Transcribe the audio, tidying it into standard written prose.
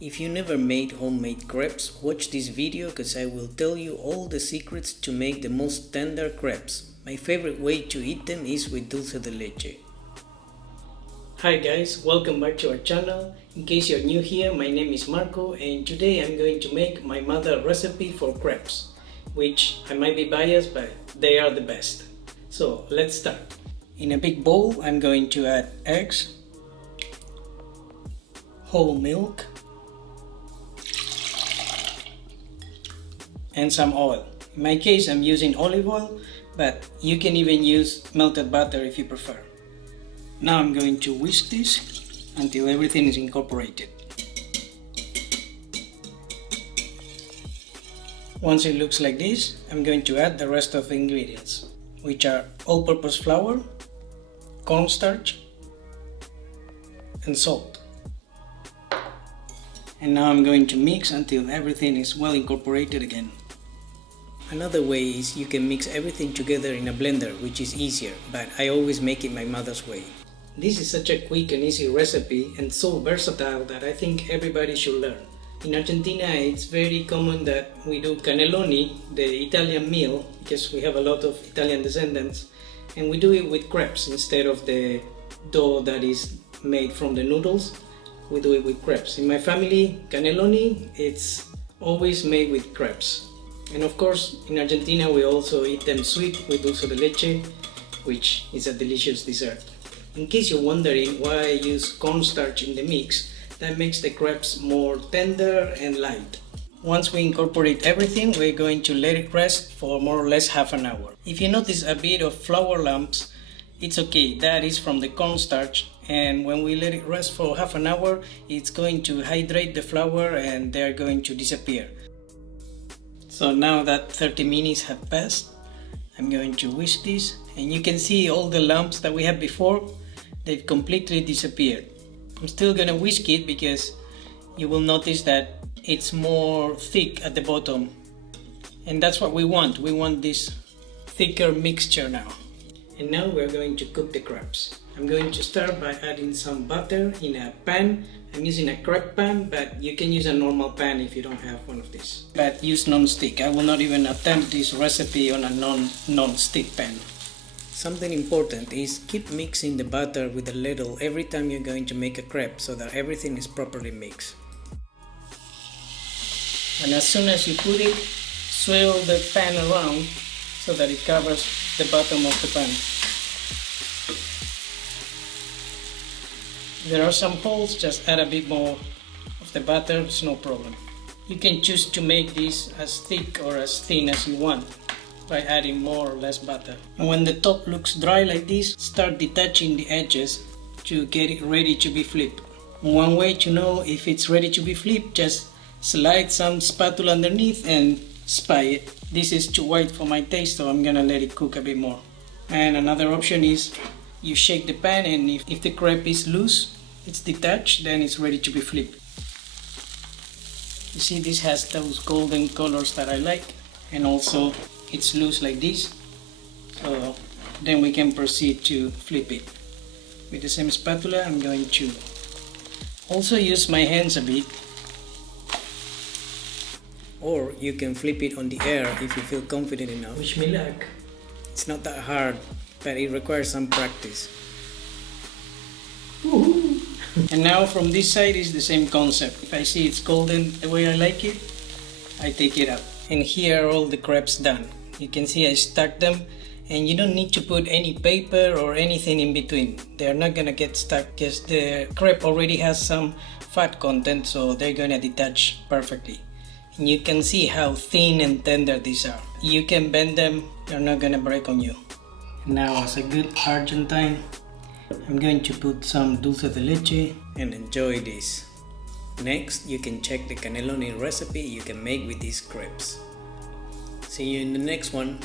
If you never made homemade crepes, watch this video because I will tell you all the secrets to make the most tender crepes. My favorite way to eat them is with dulce de leche. Hi guys, welcome back to our channel. In case you're new here, my name is Marco and today I'm going to make my mother's recipe for crepes, which I might be biased, but they are the best. So let's start. In a big bowl, I'm going to add eggs, whole milk, and some oil. In my case, I'm using olive oil, but you can even use melted butter if you prefer. Now I'm going to whisk this until everything is incorporated. Once it looks like this, I'm going to add the rest of the ingredients, which are all-purpose flour, cornstarch, and salt. And now I'm going to mix until everything is well incorporated again. Another way is you can mix everything together in a blender, which is easier, but I always make it my mother's way. This is such a quick and easy recipe and so versatile that I think everybody should learn. In Argentina, it's very common that we do cannelloni, the Italian meal, because we have a lot of Italian descendants, and we do it with crepes instead of the dough that is made from the noodles. We do it with crepes. In my family, cannelloni, it's always made with crepes. And of course, in Argentina, we also eat them sweet with dulce de leche, which is a delicious dessert. In case you're wondering why I use cornstarch in the mix, that makes the crepes more tender and light. Once we incorporate everything, we're going to let it rest for more or less half an hour. If you notice a bit of flour lumps, it's okay, that is from the cornstarch, and when we let it rest for half an hour, it's going to hydrate the flour and they're going to disappear. So now that 30 minutes have passed, I'm going to whisk this, and you can see all the lumps that we had before, they've completely disappeared. I'm still gonna whisk it because you will notice that it's more thick at the bottom, and that's what we want. We want this thicker mixture now. And now we're going to cook the crepes. I'm going to start by adding some butter in a pan. I'm using a crepe pan, but you can use a normal pan if you don't have one of these. But use non-stick. I will not even attempt this recipe on a non-stick pan. Something important is keep mixing the butter with a ladle every time you're going to make a crepe so that everything is properly mixed. And as soon as you put it, swirl the pan around so that it covers the bottom of the pan. If there are some holes, just add a bit more of the butter, it's no problem. You can choose to make this as thick or as thin as you want by adding more or less butter. And when the top looks dry like this, start detaching the edges to get it ready to be flipped. One way to know if it's ready to be flipped, just slide some spatula underneath and spy it. This is too white for my taste, so I'm gonna let it cook a bit more. And another option is you shake the pan, and if the crepe is loose, it's detached, then it's ready to be flipped. You see, this has those golden colors that I like, and also it's loose like this, so then we can proceed to flip it. With the same spatula, I'm going to also use my hands a bit. Or you can flip it on the air if you feel confident enough. Wish me luck. It's not that hard, but it requires some practice. Woohoo! And now from this side is the same concept. If I see it's golden the way I like it, I take it out. And here are all the crepes done. You can see I stuck them, and you don't need to put any paper or anything in between. They're not gonna get stuck because the crepe already has some fat content, so they're gonna detach perfectly. And you can see how thin and tender these are. You can bend them, they're not gonna break on you. Now, as a good Argentine, I'm going to put some dulce de leche and enjoy this. Next, you can check the cannelloni recipe you can make with these crepes. See you in the next one.